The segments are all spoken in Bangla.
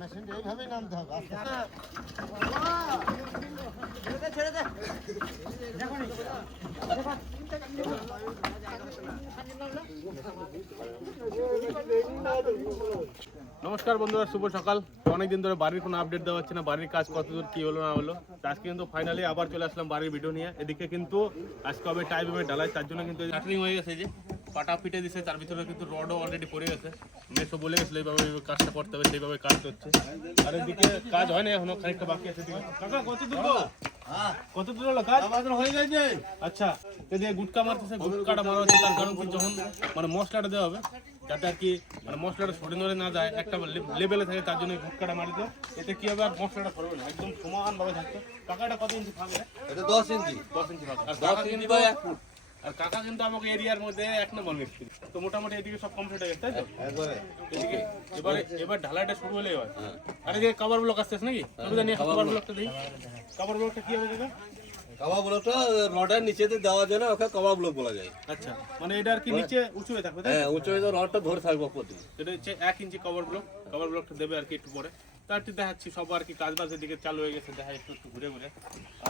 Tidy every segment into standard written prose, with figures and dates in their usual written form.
মেশিনটা এইভাবেই নামতে হবে। নমস্কার বন্ধুরা, শুভ সকাল। অনেকদিন ধরে বাড়ির কোনো আপডেট দেওয়া হচ্ছে না, বাড়ির কাজ কতদূর কি হলো না হলো। আজকে কিন্তু ফাইনালি আবার চলে আসলাম বাড়ির ভিডিও নিয়ে। এদিকে কিন্তু আজকে হবে টাইপের ঢালাই, তার জন্য কিন্তু কাটিং হয়ে গেছে। যে পাটা পিটে দিচ্ছে, তার ভিতরে কিন্তু রডও অলরেডি পড়ে গেছে। মেসো বলে গেছিল এইভাবে কাজটা করতে হবে, সেইভাবে কাজ হচ্ছে। আর এদিকে কাজ হয় না এখনো, খানিকটা বাকি আছে। কাকা কত দূর গো? কত দূর হলো কাজ? হয়ে গেছে। আচ্ছা, এদিকে গুটকা মারতেছে, গুটকাটা মারা হচ্ছে তার কারণ কি, যখন মানে মশলাটা দেওয়া হবে যাতে আর কি মানে মশলাটা সরে নড়ে না যায়, একটা লেভেলে থাকে, তার জন্য গুটকাটা মারি দিও। এতে কি হবে, আর মশলাটা সরবে না, একদম সমানভাবে থাকবে। কাকাটা কত ইঞ্চি ফাঁকে? এটা 10 ইঞ্চি। 10 ইঞ্চি ফাঁক। আর 10 ইঞ্চি বাই 1 ফুট। আর কাকা কিন্তু আমাকে এরিয়ার মধ্যে 1 নম্বর মিস্ত্রি। তো মোটামুটি এদিকে সব কমপ্লিট হয়ে গেছে, তাই তো? এদিকে এবার ঢালাইটা শুরু হলেই হয়। আর এদিকে কভার ব্লক আসতেছে নাকি? সুবিধা নিয়ে কভার ব্লকটা দেখি। কভার ব্লকটা কি হবে দাদা? কভার ব্লকটা রডের নিচেতে দেওয়া যায় না, ওকে কভার ব্লক বলা যায়। আচ্ছা, মানে এটা আর কি নিচে উঁচু হয়ে থাকবে, তাই? হ্যাঁ, উঁচু হয়ে রডটা ধরে থাকবে প্রতি। এটা হচ্ছে 1 ইঞ্চি কভার ব্লক। কভার ব্লকটা দেবে আর কি একটু পরে। তারটি দেখাচ্ছি সব আর কি কাজ বাজ এদিকে চালু হয়ে গেছে, দেখা একটু ঘুরে ঘুরে।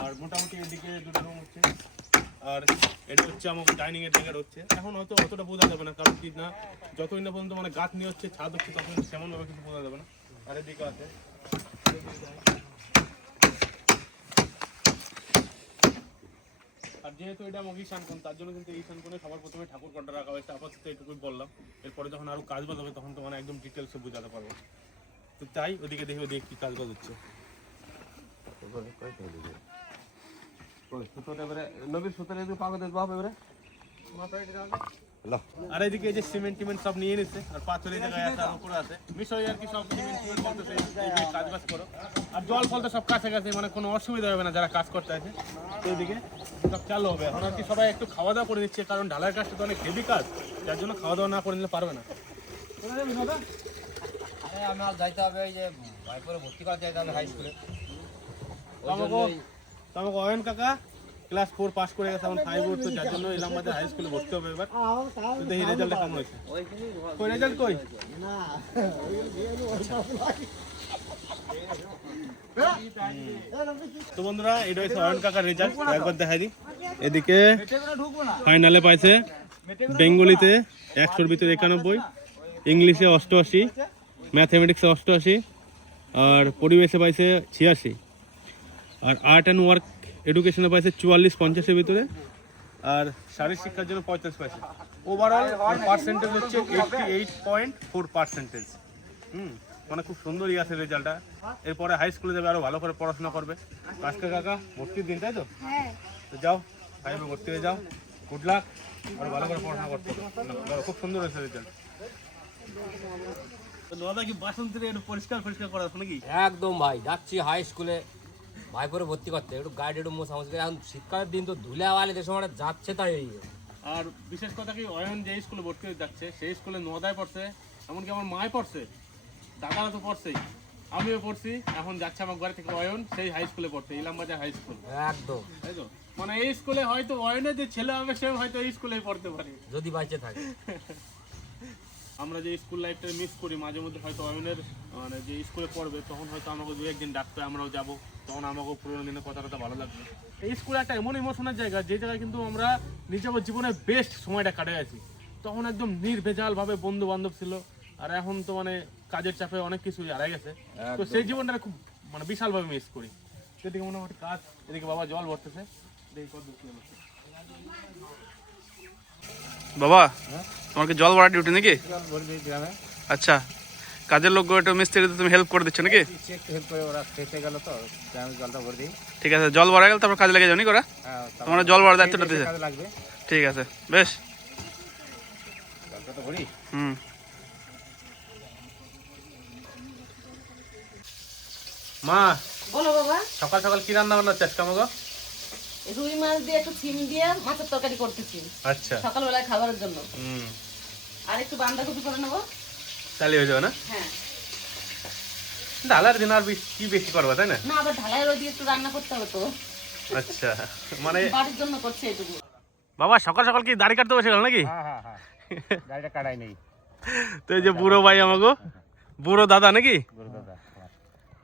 আর মোটামুটি এদিকে দুটো রুম হচ্ছে, আর এটা হচ্ছে আমার ডাইনিং এর জায়গা হচ্ছে। এখন হয়তো অতটা বোঝা যাবে না, কারণ কি না যতদিন না পর্যন্ত মানে গাছ নিয়ে হচ্ছে, ছাদ হচ্ছে, তখন সেমনভাবে কিছু বোঝা যাবে না। আর এদিকে আছে, আর যেহেতু এটা আমার ঈশান কোণ, তার জন্য কিন্তু ঈশান কোণে সবার প্রথমে ঠাকুর ঘরটা রাখা হয়েছে। আপাতত এটুকুই বললাম, এরপরে যখন আরো কাজ বাজ হবে তখন তো মানে একদম ডিটেলসে বোঝাতে পারবো। তো তাই ওদিকে দেখি ওদিকে কি কাজ বাজ হচ্ছে। আর এদিকে এই যে সিমেন্ট টিমেন্ট সব নিয়ে নিচ্ছে, আর পাথর এই জায়গায় আছে, আর উপরে আছে বিষয় আর কি, সব সিমেন্ট টিমেন্ট বলতেছে কাজ বাজ করো। আর জল ফল তো সব কাছাকাছি, মানে কোনো অসুবিধা হবে না যারা কাজ করতে আছে। তো এদিকে সব চালু হবে এখন আর কি। সবাই একটু খাওয়া দাওয়া করে নিচ্ছে, কারণ ঢালাইয়ের কাজটা তো অনেক হেভি কাজ, যার জন্য খাওয়া দাওয়া না করে নিলে পারবে না। আমার যাইতে হবে, ওই যে ভাইপোরে ভর্তি করা যাইতে হবে হাই স্কুলে। আমাকে অয়ন কাকা ক্লাস 4 পাস করে গেছে, এখন 5 উঠতো, যার জন্য ইলামবাজার হাই স্কুলে ভর্তি হবে এবার। তো দেখি রেজাল্টটা কেমন হয়েছে। কই রেজাল্ট কই? তো বন্ধুরা, এটা হচ্ছে অয়ন কাকার রেজাল্ট, একবার দেখাই দিই। এদিকে ফাইনালে পাইছে বেঙ্গলিতে 100-র ভিতরে 91, ইংলিশে 88, ম্যাথমেটিক্সে 88, আর পরিবেশে পাইছে 86, আর আর্ট অ্যান্ড ওয়ার্ক এডুকেশনে পাইছে 44-50-এর ভিতরে, আর শারীরিক শিক্ষার জন্য 45 পাইছে। ওভারঅল পার্সেন্টেজ হচ্ছে 88.4%। মানে খুব সুন্দরই আছে রেজাল্টটা। এরপরে হাই স্কুলে যাবে, আরো ভালো করে পড়াশোনা করবে। আজকে কাকা ভর্তির দিন, তাই তো? তো যাও, 5-এ ভর্তি হয়ে যাও। গুড লাক, আরো ভালো করে পড়াশোনা করতে হবে। খুব সুন্দর হয়েছে রেজাল্ট। দাদা কি বাসন্তীর একটু পরিষ্কার করা আছে নাকি? একদম ভাই, যাচ্ছি হাই স্কুলে ভাইপোরে ভর্তি করতে, একটু গাইড একটু মোছা মুছি। এখন শীতকালের দিন তো ধুলে আওয়ালে যে সময় যাচ্ছে তাই। আর বিশেষ কথা কি, অয়ন যে স্কুলে ভর্তি হয়ে যাচ্ছে সেই স্কুলে নদায় পড়ছে, এমনকি আমার মায় পড়ছে, দাদারা তো পড়ছেই, আমিও পড়ছি। এখন যাচ্ছে আমার ঘর থেকে অয়ন সেই হাই স্কুলে পড়তে, ইলামবাজার হাই স্কুল। একদম, তাই তো? মানে এই স্কুলে হয়তো অয়নের যে ছেলে হবে সে হয়তো এই স্কুলেই পড়তে পারে যদি বাইচে থাকে। আমরা যে স্কুল লাইফটা মিস করি মাঝে মধ্যে, হয়তো অয়নের মানে যে স্কুলে পড়বে তখন হয়তো আমাকে 2-1 দিন ডাকতে আমরাও যাবো, তখন আমাকেও পুরোনো দিনের কথাটা ভালো লাগবে। এই স্কুল একটা এমন ইমোশনের জায়গা, যে জায়গায় কিন্তু আমরা নিজের জীবনের বেস্ট সময়টা কাটে আছি। তখন একদম নির্ভেজালভাবে বন্ধু বান্ধব ছিল, আর এখন তো মানে কাজের চাপে অনেক কিছুই হারাই গেছে। তো সেই জীবনটা খুব মানে বিশালভাবে মিস করি। এদিকে মোটামুটি কাজ, এদিকে বাবা জল ভরতেছে, দেখি কত কি হলো। বাবা, তোমার কি জল ভরা ডিউটি নাকি? আচ্ছা, কাজের লোক একটু মিস্ত্রিতে তুমি হেল্প করে দিচ্ছ নাকি? ঠিক আছে, জল ভরা গেলে তারপর কাজে লেগে যাও নাকি ওরা? তোমার জল ভরার দায়িত্বটা দিয়েছে। ঠিক আছে, বেশ। মা, বলো বাবা। সকাল সকাল কি রান্না বান্না চেষ্টা আমাকে? রুই মাছ দিয়ে একটু সিম দিয়ে মাছের তরকারি করতেছি। আচ্ছা, সকালবেলায় খাবারের জন্য। আর একটু বাঁধাকপি করে নেবো, তাহলে হয়ে যাবে না? হ্যাঁ। ঢালার দিন আর কি বেশি করবা, তাই না? না, আবার ঢালাই রোদ দিয়ে একটু রান্না করতে হবে তো। আচ্ছা, মানে বাড়ির জন্য করছে এটুকু। বাবা সকাল সকাল কি দাড়ি কাটতে বসে গেল নাকি? হ্যাঁ, দাড়িটা কাটাই নেই। তো এই যে বুড়ো ভাই আমাকে, বুড়ো দাদা নাকি?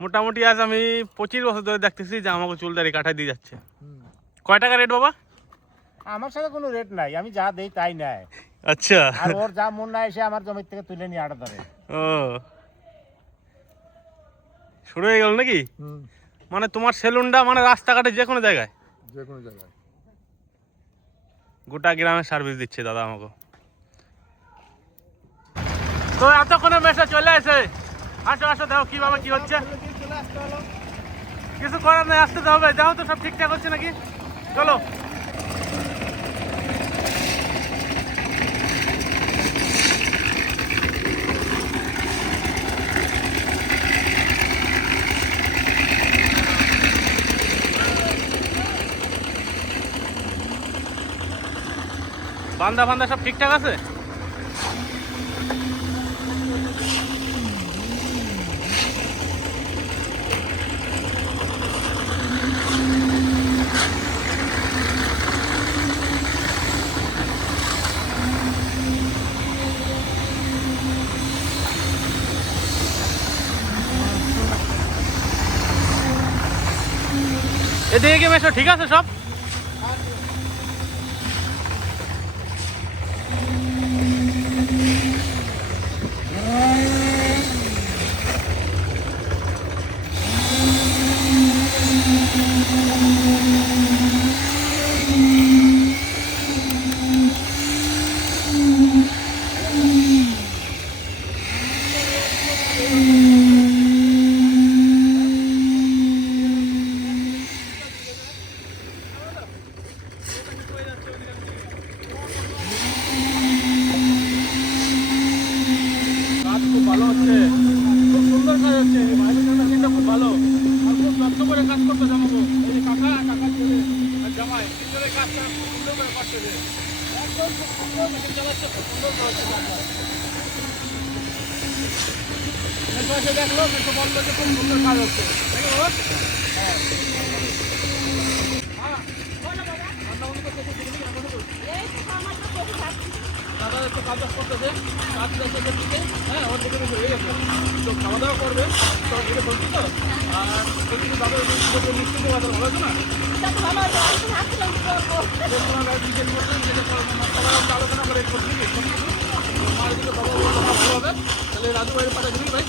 মোটামুটি আজ আমি 25 বছর ধরে দেখতেছি যে আমাকে চুল দাড়ি কাটাই দিয়ে যাচ্ছে। কয় টাকা রেট বাবা? আমার সাথে কোনো রেট নাই, আমি যা দেই তাই নেয়। আচ্ছা, আর ওর যা মন না এসে আমার জমির থেকে তুলে নিয়ে আটা ধরে। ও শুরু হয়ে গেল নাকি? মানে তোমার সেলুনটা মানে রাস্তাঘাটে যে কোনো জায়গায়? যে কোনো জায়গায় গোটা গ্রামে সার্ভিস দিচ্ছে দাদা আমাকে। তো এতক্ষণে মেসে চলে আসে, আসো আসো দেখো কিভাবে কি হচ্ছে। কিছু করার নেই, আসতে তো হবে। দেখো তো সব ঠিকঠাক হচ্ছে নাকি, চলো। বান্দা বান্দা সব ঠিকঠাক আছে? এদিকে কি মেশো ঠিক আছে সব? কাজ খুব ভালো হচ্ছে, খুব সুন্দর কাজ হচ্ছে। মাইলেজটা খুব ভালো, আর খুব যত্ন করে কাজ করতে জানাবো। এই যে কাকা, কাকার ছেলে আর জামাই তিনজনের কাজটা খুব সুন্দর করে করতেছে। একদম খুব সুন্দর মেশিন চালাচ্ছে, খুব সুন্দর চালাচ্ছে কাজটা। মেশো এসে দেখলো, মেশো বললো যে খুব সুন্দর কাজ হচ্ছে। দেখো বাবা, হ্যাঁ দাদা একটু কাজ বাজ করতেছে, কাজ যাচ্ছে দিকে, হ্যাঁ ওর দিকে বেশি হয়ে গেছে। তো খাওয়া দাওয়া করবে, তো এটা বলছি তো। আর কিন্তু দাদা মিষ্টিতে বাজার ভালো আছে না? আলোচনা করে মার দিকে বাবা ভালো হবে। তাহলে রাজু ভাইয়ের পাঠা দিবি ভাই,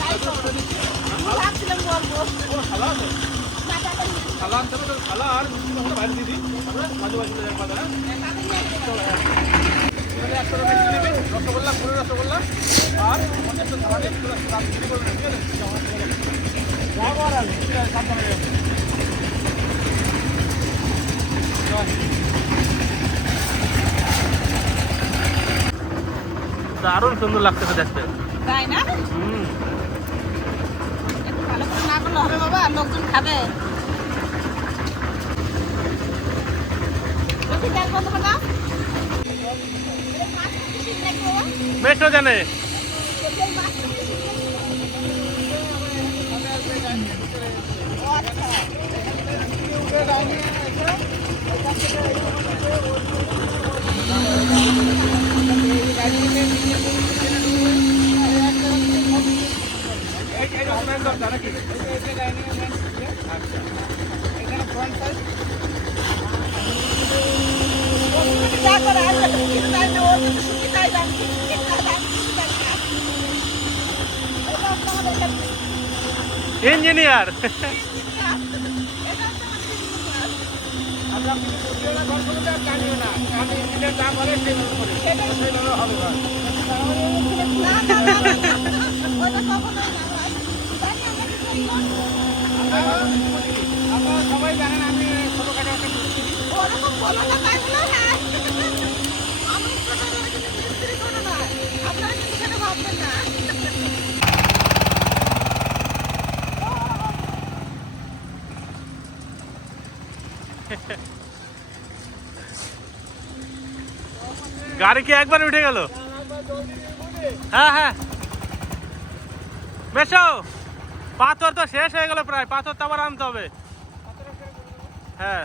রাজু পাঠা দিচ্ছি। খালা আছে, খালা আনতে হবে, খালা আর মিষ্টি বাইরে দিদি, তারপরে রাজু ভাই চলে যাবে বাজারে। একশো টাকা মিষ্টি দিবি, রসগোল্লা, পুরো রসগোল্লা আর 50টা ধাবাকে রাত্রি করবেন, ঠিক আছে? দারুণ সুন্দর লাগতেছে দেখতে, তাই না? একটু ভালো করে না করলে হবে বাবা, লোকজন খাবে। দেখি তেল কত টাকা? মেশো জানে। ইঞ্জিনিয়ার সবাই জানেন আমি ছোটখাটো একটা ওরকম বলো না, তাই বলো না। আমি মিস্ত্রি করো না, আপনারা কিন্তু সেটা ভাববেন না। গাড়ি কি একবার উঠে গেল? হ্যাঁ হ্যাঁ মেশো, পাথর তো শেষ হয়ে গেল প্রায়, পাথর তো আবার আনতে হবে। হ্যাঁ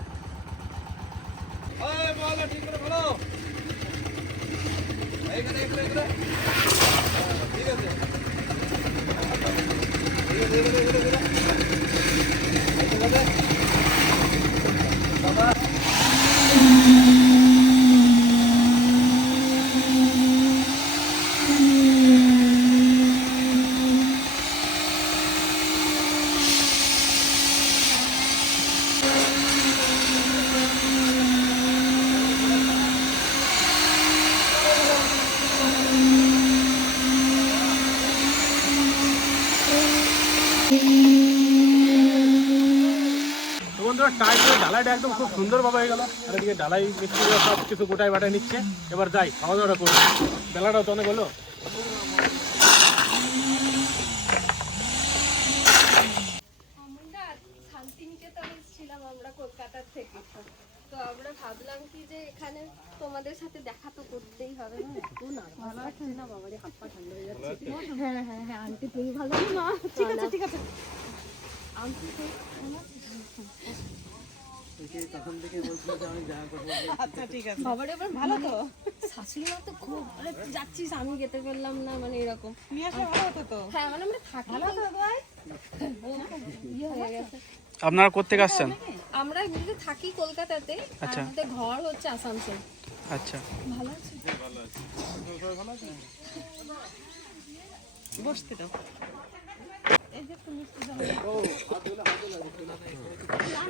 ঠিক করে বলো এইখানে তো বন্ধুরা টাইপের ঢালাইটা একদম খুব সুন্দরভাবে হয়ে গেল। আর এদিকে ঢালাই মিস্ত্রিরা সব কিছু গোটায় বাটায় নিচ্ছে। এবার যাই খাওয়া দাওয়াটা করি, বেলাটাও তো অনেক হলো। আমরা শান্তিনিকেতনে ছিলাম আমরা কলকাতার থেকে, তো আমরা ভাবলাম কি যে এখানে তোমাদের সাথে দেখা তো করতেই হবে। ভালো আছেন না বাবারে, হাত পা ঠান্ডা হয়ে যাচ্ছে। হ্যাঁ হ্যাঁ হ্যাঁ আন্টি তুমি ভালো না? ঠিক আছে ঠিক আছে আন্টি তো আচ্ছা ঠিক আছে। বাবারে এবার ভালো তো? শাশুড়ি মা তো খুব যাচ্ছিস, আমি যেতে পারলাম না, মানে এরকম। নিয়ে আসলে ভালো হতো তো। হ্যাঁ মানে আমরা থাকি ভালো তো ভাই, ইয়ে হয়ে গেছে। আপনারা কোত্থেকে আসছেন? আমরা এমনিতে থাকি কলকাতাতে, আর আমাদের ঘর হচ্ছে আসানসোল। আচ্ছা, ভালো আছে? বসতে দাও।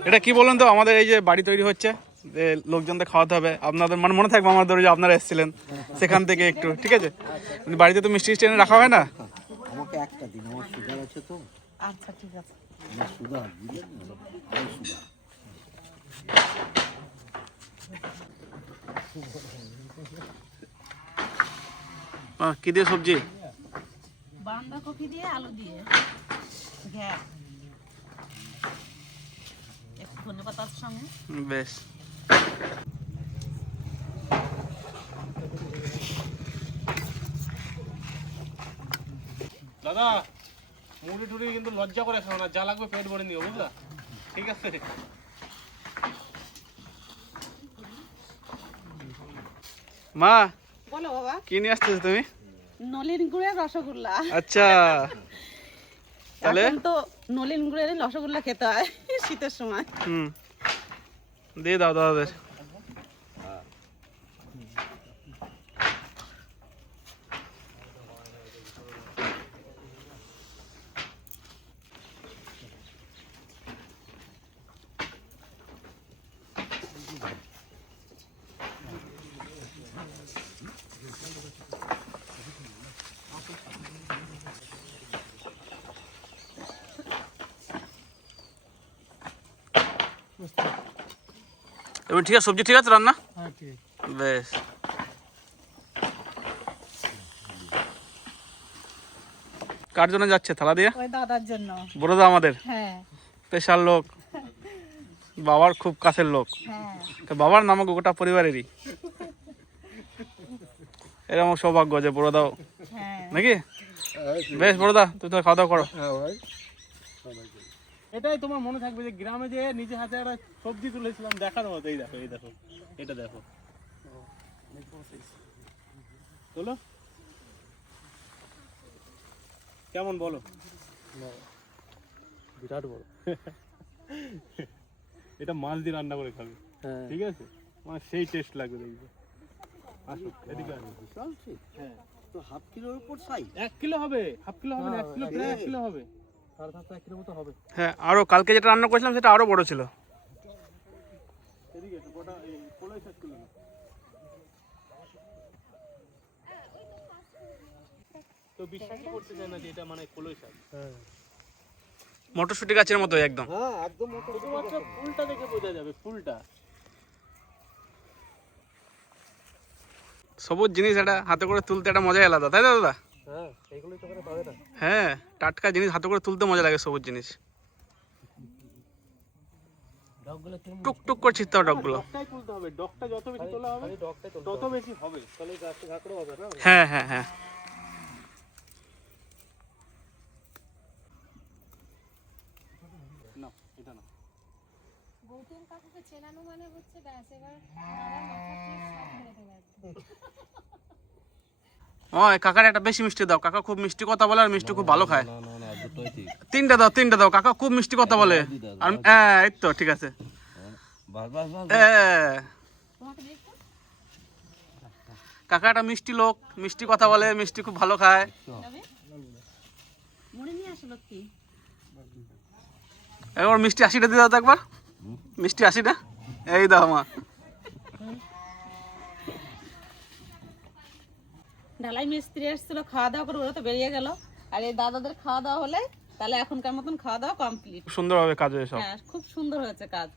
এটা কি বলেন তো, আমাদের এই যে বাড়ি তৈরি হচ্ছে, যে লোকজনদের খাওয়াতে হবে, আপনাদের মানে মনে থাকবে আমাদের যে আপনারা এসেছিলেন সেখান থেকে একটু, ঠিক আছে? বাড়িতে তো মিষ্টি টিষ্টি এনে রাখা হয় না। আমাকে একটা দিন, আমার সুগার আছে তো, আচ্ছা ঠিক আছে। আমার সুগার বুঝলেন না, আমার সুগার। কি দিয়ে সবজি? বাঁধাকপি দিয়ে আলু দিয়ে ঘ্যা, একটু ধনেপাতার সঙ্গে। বেশ। দাদা মুড়ি টুড়ি কিন্তু লজ্জা করে খাও না, যা লাগবে পেট ভরে নিও, বুঝলা? ঠিক আছে। মা বলো বাবা। কি নিয়ে আসতেছো তুমি? নলিন গুড়ের রসগোল্লা। আচ্ছা, তাহলে এখন তো নলিন গুড়ের রসগোল্লা খেতে হয় শীতের সময়। দিয়ে দাও দাদাদের। এবার ঠিক আছে, সবজি ঠিক আছে রান্না? বেশ। কার জন্য যাচ্ছে থালা দিয়ে? ওই দাদার জন্য। বড়দা আমাদের হ্যাঁ স্পেশাল লোক, বাবার খুব কাছের লোক। হ্যাঁ। তো বাবার নামক গোটা পরিবারেরই এরকম সৌভাগ্য যে বড়দাও, হ্যাঁ নাকি? বেশ বড়দা, তুমি তো খাওয়া দাওয়া করো। এটাই তোমার মনে থাকবে যে গ্রামে যে নিজে হাতে একটা সবজি তুলেছিলাম, দেখার মতো। এই দেখো, এই দেখো, এটা দেখো, চলো কেমন বলো? বিরাট বড়। এটা মাছ দিয়ে রান্না করে খাবে, ঠিক আছে? মানে সেই টেস্ট লাগবে, দেখবে। আসুক এদিকে আসুন। হ্যাঁ তো হাফ কিলোর উপর সাইজ। 1 কিলো হবে, হাফ কিলো হবে না, 1 কিলো, প্রায় 1 কিলো হবে, 1.5 কিলো মতো হবে। হ্যাঁ, আরো কালকে যেটা রান্না করেছিলাম সেটা আরো বড় ছিল। এদিকে এসো, গোটা এই কলাই শাক তুলে নাও। তো বিশ্বাসই করতে চায় না যে এটা মানে কলাই শাক। মটরশুঁটি গাছের মতো একদম। হ্যাঁ একদম শুধুমাত্র ফুলটা দেখে বোঝা যাবে, ফুলটা। সবুজ জিনিস এটা হাতে করে তুলতে একটা মজাই আলাদা, তাই না দাদা? হ্যাঁ, এইগুলোই তো করে পাবে না। হ্যাঁ, টাটকা জিনিস হাতে করে তুলতে মজা লাগে, সবুজ জিনিস। টুক টুক করে ছিটতে হবে ডগগুলো। ডগটাই তুলতে হবে, ডগটা যত বেশি তোলা হবে তত বেশি হবে, তাহলে গাছটা ঝাঁকড়ো হবে না। হ্যাঁ হ্যাঁ হ্যাঁ। না এটা না, গৌতম কাকুকে চেনানো মানে হচ্ছে ব্যাস, এবার আমার মাথা ঠিক সব ধরে দেবে একদম। ও কাকার একটা বেশি মিষ্টি দাও, কাকা খুব মিষ্টি কথা বলে আর মিষ্টি খুব ভালো খায়। তিনটা দাও কাকা খুব মিষ্টি কথা বলে। আর হ্যাঁ এই তো ঠিক আছে। কাকাটা মিষ্টি লোক, মিষ্টি কথা বলে, মিষ্টি খুব ভালো খায়। একবার মিষ্টি 80টা দিয়ে দাও তো একবার, মিষ্টি 80টা এই দাও মা। ঢালাই মিস্ত্রি এসেছিল, খাওয়া দাওয়া করে ওরা তো বেরিয়ে গেল। আর এই দাদাদের খাওয়া দাওয়া হলে তাহলে এখনকার মতন খাওয়া দাওয়া কমপ্লিট। সুন্দরভাবে কাজ হয়েছে সব। হ্যাঁ, খুব সুন্দর হয়েছে কাজ।